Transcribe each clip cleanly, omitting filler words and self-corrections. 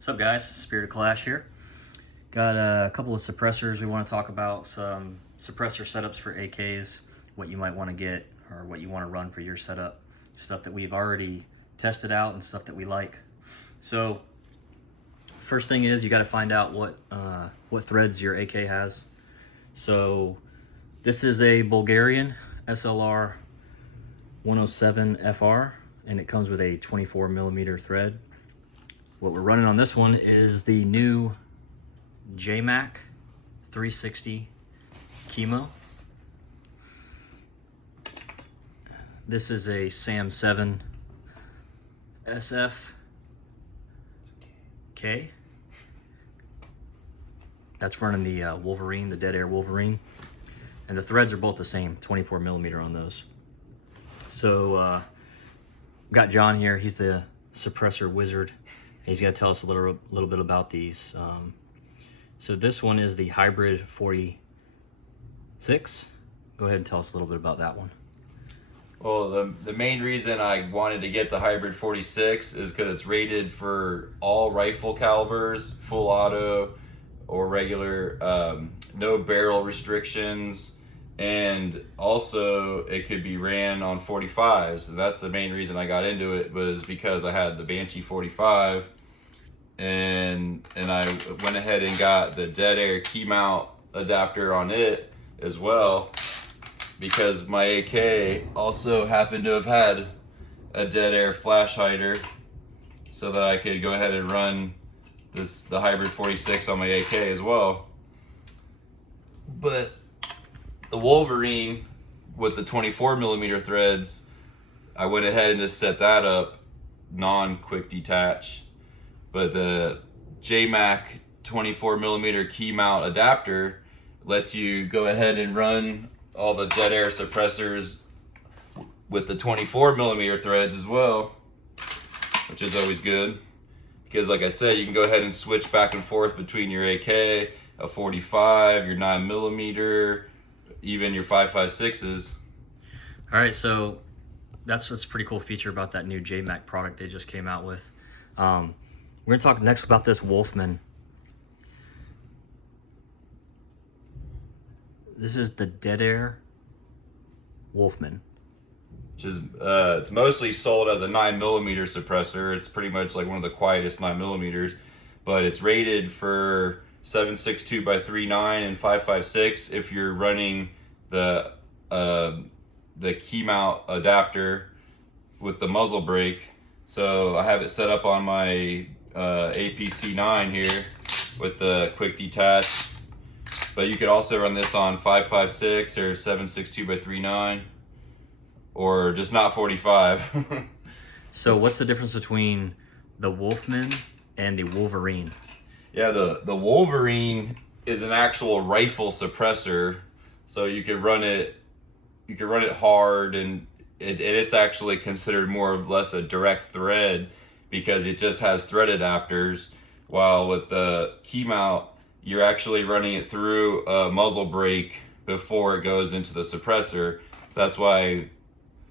What's up, guys? Spirit of Clash here. Got a couple of suppressors we want to talk about, some suppressor setups for AKs, what you might want to get or what you want to run for your setup, stuff that we've already tested out and stuff that we like. So first thing is you got to find out what threads your AK has. So this is a Bulgarian SLR 107 FR and it comes with a 24 millimeter thread. What we're running on this one is the new JMac 360 Chemo. This is a SAM 7 SF K. That's running the Wolverine, the Dead Air Wolverine. And the threads are both the same, 24 millimeter on those. So we've got John here, he's the suppressor wizard. He's going to tell us a little bit about these. So this one is the Hybrid 46. Go ahead and tell us a little bit about that one. Well, the main reason I wanted to get the Hybrid 46 is because it's rated for all rifle calibers, full auto or regular, no barrel restrictions, and also it could be ran on 45s. So that's the main reason I got into it, was because I had the Banshee 45, and I went ahead and got the Dead Air key mount adapter on it as well, because my AK also happened to have had a Dead Air flash hider, so that I could go ahead and run the Hybrid 46 on my AK as well. But the Wolverine with the 24 millimeter threads, I went ahead and just set that up non-quick detach. But the JMac 24 millimeter key mount adapter lets you go ahead and run all the Dead Air suppressors with the 24 millimeter threads as well, which is always good. Because like I said, you can go ahead and switch back and forth between your AK, a 45, your 9 millimeter, even your 5.56s. All right, so that's a pretty cool feature about that new JMac product they just came out with. We're gonna talk next about this Wolfman. This is the Dead Air Wolfman. Which is, it's mostly sold as a 9 millimeter suppressor. It's pretty much like one of the quietest 9 millimeters, but it's rated for 7.62 by 3.9 and 5.56 if you're running the key mount adapter with the muzzle brake. So I have it set up on my APC9 here with the quick detach, but you could also run this on 5.56 or 7.62 by 3.9, or just not 45. So what's the difference between the Wolfman and the Wolverine? Yeah, the Wolverine is an actual rifle suppressor, so you can run it hard, and it's actually considered more or less a direct thread because it just has thread adapters, while with the key mount you're actually running it through a muzzle brake before it goes into the suppressor. That's why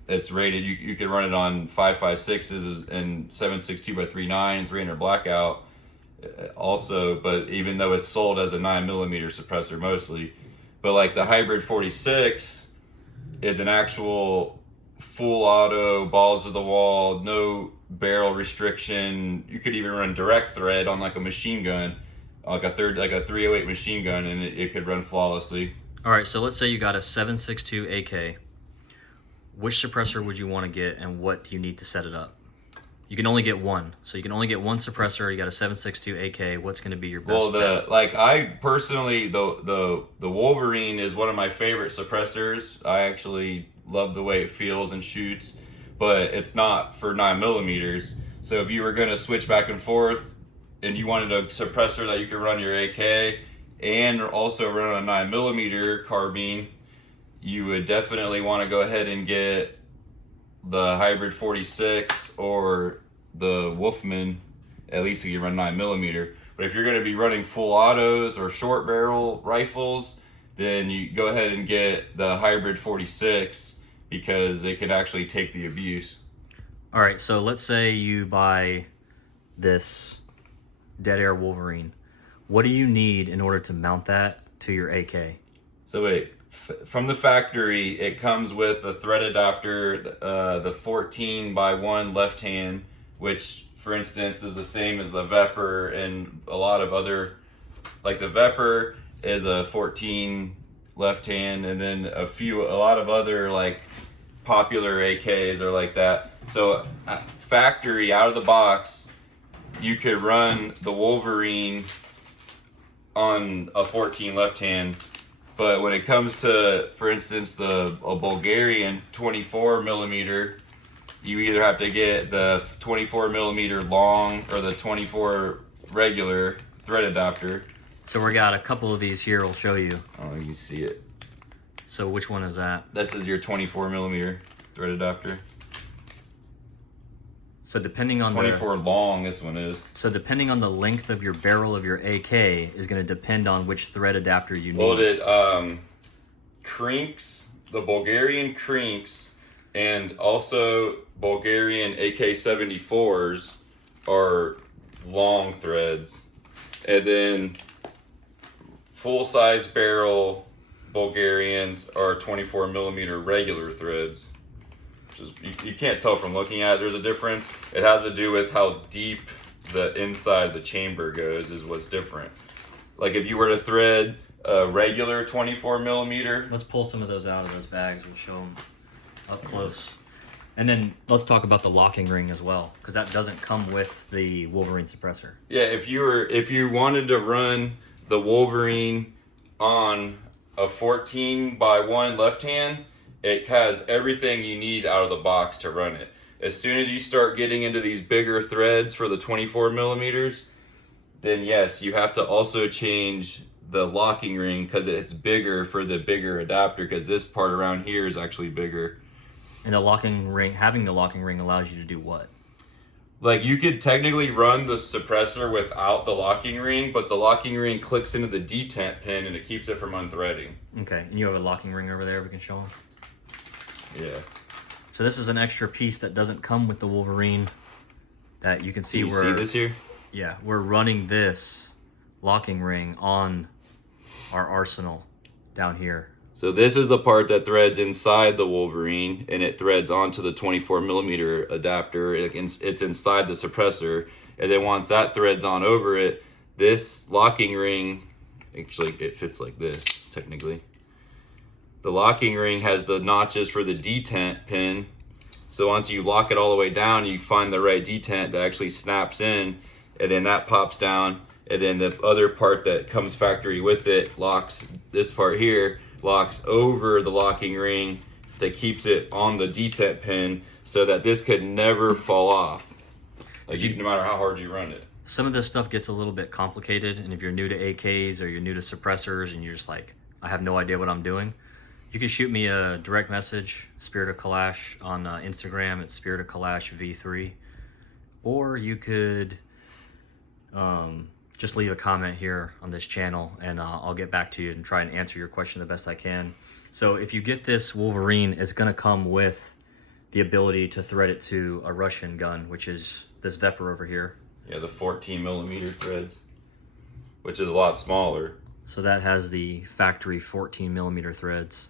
it's rated. You can run it on 5.56s and 7.62 by 3.9 and 300 blackout also, but even though it's sold as a 9 millimeter suppressor mostly. But like the Hybrid 46 is an actual full auto, balls to the wall, no barrel restriction. You could even run direct thread on like a machine gun, like a 308 machine gun, and it could run flawlessly. All right, so let's say you got a 7.62 AK. Which suppressor would you want to get, and what do you need to set it up? You can only get one, so you can only get one suppressor. You got a 7.62 AK. What's going to be your best? Well, I personally, the Wolverine is one of my favorite suppressors. I actually love the way it feels and shoots, but it's not for 9 millimeters. So if you were going to switch back and forth, and you wanted a suppressor that you could run your AK and also run a 9 millimeter carbine, you would definitely want to go ahead and get the Hybrid 46 or the Wolfman, at least if you run 9 millimeter. But if you're going to be running full autos or short barrel rifles, then you go ahead and get the Hybrid 46 because it can actually take the abuse. All right, so let's say you buy this dead air Wolverine. What do you need in order to mount that to your AK? So wait, from the factory, it comes with a thread adapter, the 14x1 left hand, which, for instance, is the same as the Vepr and a lot of other, like the Vepr is a 14 left hand, and then a lot of other like popular AKs are like that. So factory out of the box, you could run the Wolverine on a 14 left hand, but when it comes to, for instance, a Bulgarian 24 millimeter, you either have to get the 24 millimeter long or the 24 regular thread adapter. So we got a couple of these here. We'll show you. Oh, you can see it. So which one is that? This is your 24 millimeter thread adapter. So depending on 24 long, this one is. So depending on the length of your barrel of your AK is going to depend on which thread adapter you need. Well, it crinks, the Bulgarian crinks, and also Bulgarian AK-74s are long threads. And then full-size barrel Bulgarians are 24 millimeter regular threads. You can't tell from looking at it, there's a difference. It has to do with how deep the inside of the chamber goes is what's different. Like if you were to thread a regular 24 millimeter. Let's pull some of those out of those bags. We'll show them up close. And then let's talk about the locking ring as well, because that doesn't come with the Wolverine suppressor. Yeah, if you wanted to run the Wolverine on a 14x1 left hand, it has everything you need out of the box to run it. As soon as you start getting into these bigger threads for the 24 millimeters, then yes, you have to also change the locking ring because it's bigger for the bigger adapter, because this part around here is actually bigger. And the locking ring, having the locking ring allows you to do what? Like you could technically run the suppressor without the locking ring, but the locking ring clicks into the detent pin and it keeps it from unthreading. Okay, and you have a locking ring over there we can show them? Yeah. So this is an extra piece that doesn't come with the Wolverine that you can see. You see this here? Yeah, we're running this locking ring on our arsenal down here. So this is the part that threads inside the Wolverine, and it threads onto the 24 millimeter adapter. It's inside the suppressor, and then once that threads on over it, this locking ring, actually it fits like this technically. The locking ring has the notches for the detent pin. So once you lock it all the way down, you find the right detent that actually snaps in, and then that pops down, and then the other part that comes factory with it locks, this part here, locks over the locking ring that keeps it on the detent pin so that this could never fall off. Like no matter how hard you run it. Some of this stuff gets a little bit complicated, and if you're new to AKs or you're new to suppressors and you're just like, I have no idea what I'm doing, you can shoot me a direct message, Spirit of Kalash, on Instagram at Spirit of Kalash V3, or you could just leave a comment here on this channel, and I'll get back to you and try and answer your question the best I can. So if you get this Wolverine, it's going to come with the ability to thread it to a Russian gun, which is this Vepr over here. Yeah, the 14 millimeter threads, which is a lot smaller. So that has the factory 14 millimeter threads.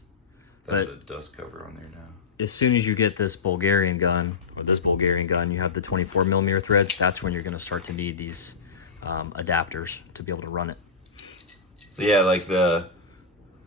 There's a dust cover on there now. As soon as you get this Bulgarian gun, you have the 24 millimeter threads. That's when you're going to start to need these adapters to be able to run it. So yeah, like there's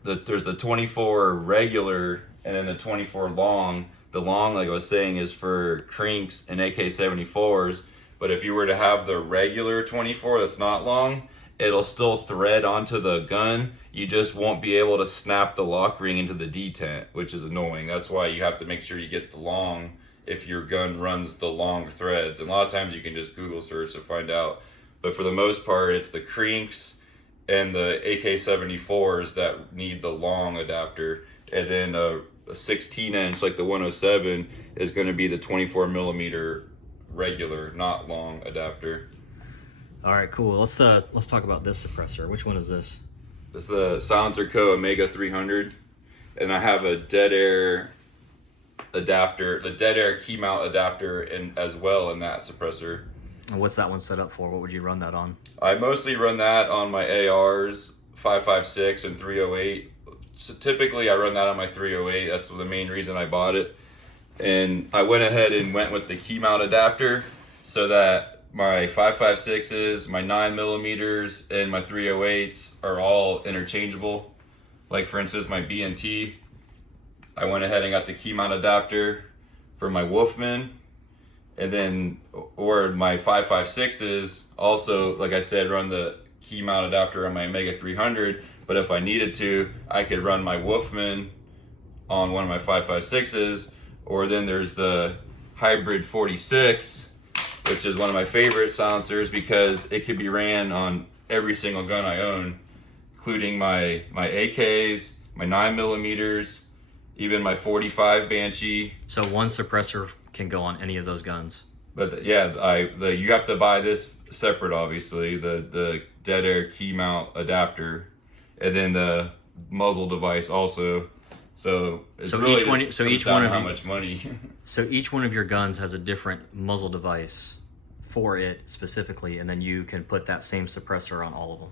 the 24 regular and then the 24 long. The long, like I was saying, is for crinks and AK-74s. But if you were to have the regular 24 that's not long, it'll still thread onto the gun. You just won't be able to snap the lock ring into the detent, which is annoying. That's why you have to make sure you get the long if your gun runs the long threads. And a lot of times you can just Google search to find out. But for the most part, it's the crinks and the AK-74s that need the long adapter. And then a 16 inch like the 107 is going to be the 24 millimeter regular, not long adapter. All right, cool. Let's talk about this suppressor. Which one is this? This is the Silencer Co. Omega 300, and I have a dead air adapter, the dead air key mount adapter, and as well in that suppressor. And what's that one set up for? What would you run that on? I mostly run that on my ARs, 5.56 and 308. So typically I run that on my 308. That's the main reason I bought it. And I went ahead and went with the key mount adapter so that my 5.56s, my 9mm, and my 308s are all interchangeable. Like for instance, my B&T, I went ahead and got the key mount adapter for my Wolfman. And then, or my 5.56s also, like I said, run the key mount adapter on my Omega 300. But if I needed to, I could run my Wolfman on one of my 5.56s. Or then there's the Hybrid 46, which is one of my favorite silencers because it could be ran on every single gun I own, including my AKs, my 9mm, even my 45 Banshee. So one suppressor can go on any of those guns. But you have to buy this separate, obviously, the dead air key mount adapter, and then the muzzle device also. So it's really each one, just so comes each down one to of how you, much money. so each one of your guns has a different muzzle device for it specifically, and then you can put that same suppressor on all of them.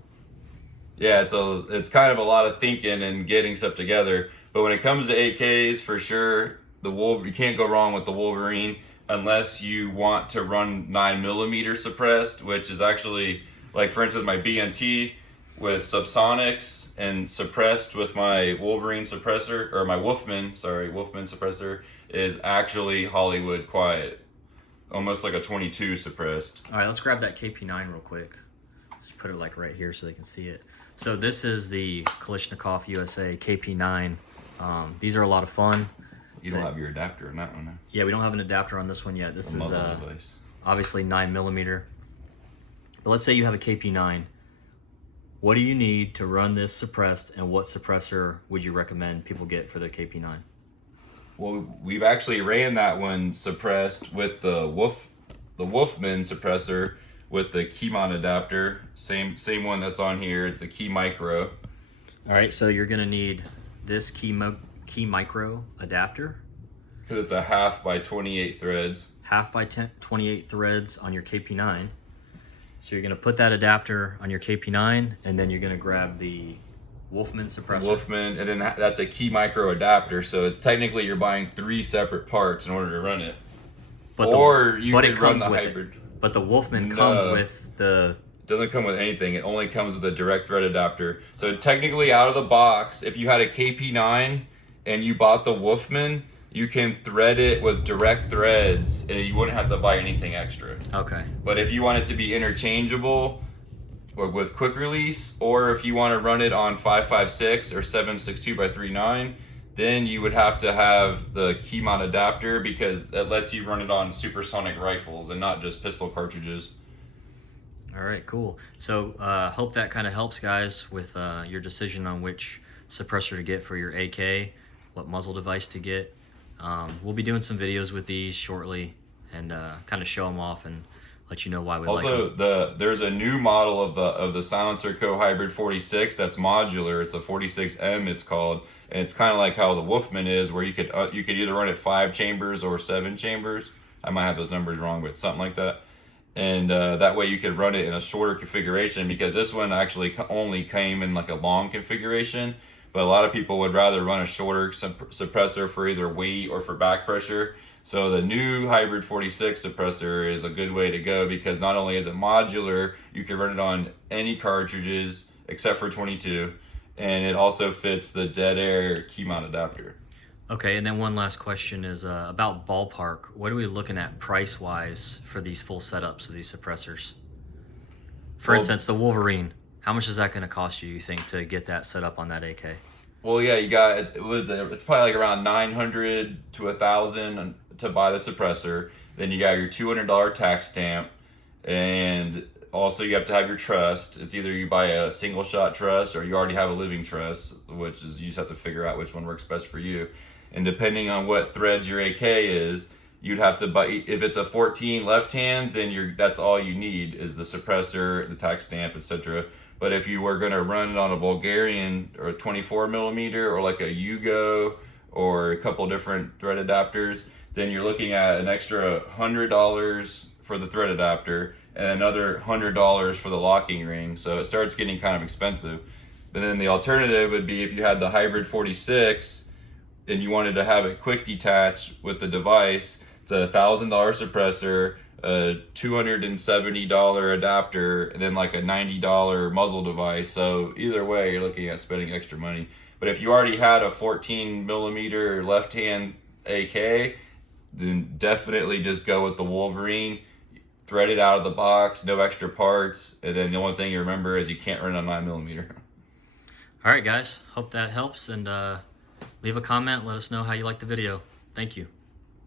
Yeah, it's kind of a lot of thinking and getting stuff together. But when it comes to AKs, for sure, you can't go wrong with the Wolverine unless you want to run 9mm suppressed, which is actually, like for instance, my B&T with subsonics and suppressed with my Wolverine suppressor, or my Wolfman suppressor, is actually Hollywood quiet. Almost like a 22 suppressed. All right, let's grab that KP9 real quick. Just put it like right here so they can see it. So this is the Kalashnikov USA KP9. These are a lot of fun. You don't have your adapter on that one, huh? Yeah, we don't have an adapter on this one yet. This is obviously 9mm. But let's say you have a KP9. What do you need to run this suppressed, and what suppressor would you recommend people get for their KP9? Well, we've actually ran that one suppressed with the Wolfman suppressor with the key mount adapter. Same one that's on here. It's the Key Micro. All right, so you're gonna need this Key Micro adapter. Because it's a 1/2 by 28 threads. 1/2 by 28 threads on your KP9. So you're gonna put that adapter on your KP9, and then you're gonna grab the Wolfman suppressor. Wolfman, and then that's a Key Micro adapter. So it's technically you're buying 3 separate parts in order to run it. But you could run the hybrid. But the Wolfman comes with the... It doesn't come with anything. It only comes with a direct thread adapter. So technically out of the box, if you had a KP9 and you bought the Wolfman, you can thread it with direct threads and you wouldn't have to buy anything extra. Okay. But if you want it to be interchangeable or with quick release, or if you want to run it on 5.56 or 7.62 by 3.9, then you would have to have the key mount adapter because it lets you run it on supersonic rifles and not just pistol cartridges. All right, cool. So hope that kind of helps, guys, with your decision on which suppressor to get for your AK, what muzzle device to get. We'll be doing some videos with these shortly and kind of show them off and let you know why we like them. Also, there's a new model of the Silencer Co. Hybrid 46 that's modular. It's a 46M, it's called, and it's kind of like how the Wolfman is, where you could either run it 5 chambers or 7 chambers. I might have those numbers wrong, but something like that. And that way you could run it in a shorter configuration, because this one actually only came in like a long configuration. But a lot of people would rather run a shorter suppressor for either weight or for back pressure. So the new Hybrid 46 suppressor is a good way to go, because not only is it modular, you can run it on any cartridges except for 22, and it also fits the dead air key mount adapter. Okay, and then one last question is about ballpark. What are we looking at price-wise for these full setups of these suppressors? For instance, the Wolverine. How much is that going to cost you think, to get that set up on that AK? Well, yeah, you got it's probably like around $900 to $1,000 to buy the suppressor. Then you got your $200 tax stamp, and also you have to have your truss. It's either you buy a single shot truss or you already have a living truss, which is you just have to figure out which one works best for you. And depending on what threads your AK is, you'd have to buy. If it's a 14 left hand, then that's all you need is the suppressor, the tax stamp, etc. But if you were going to run it on a Bulgarian or a 24mm or like a Yugo or a couple different thread adapters, then you're looking at an extra $100 for the thread adapter. and another $100 for the locking ring. So it starts getting kind of expensive. But then the alternative would be if you had the hybrid 46 and you wanted to have it quick detach with the device. It's a $1,000 suppressor, a $270 adapter, and then like a $90 muzzle device. So either way, you're looking at spending extra money. But if you already had a 14 millimeter left hand AK, then definitely just go with the Wolverine. Thread it out of the box, no extra parts, and then the only thing you remember is you can't run a 9mm. All right, guys. Hope that helps, and leave a comment. Let us know how you like the video. Thank you.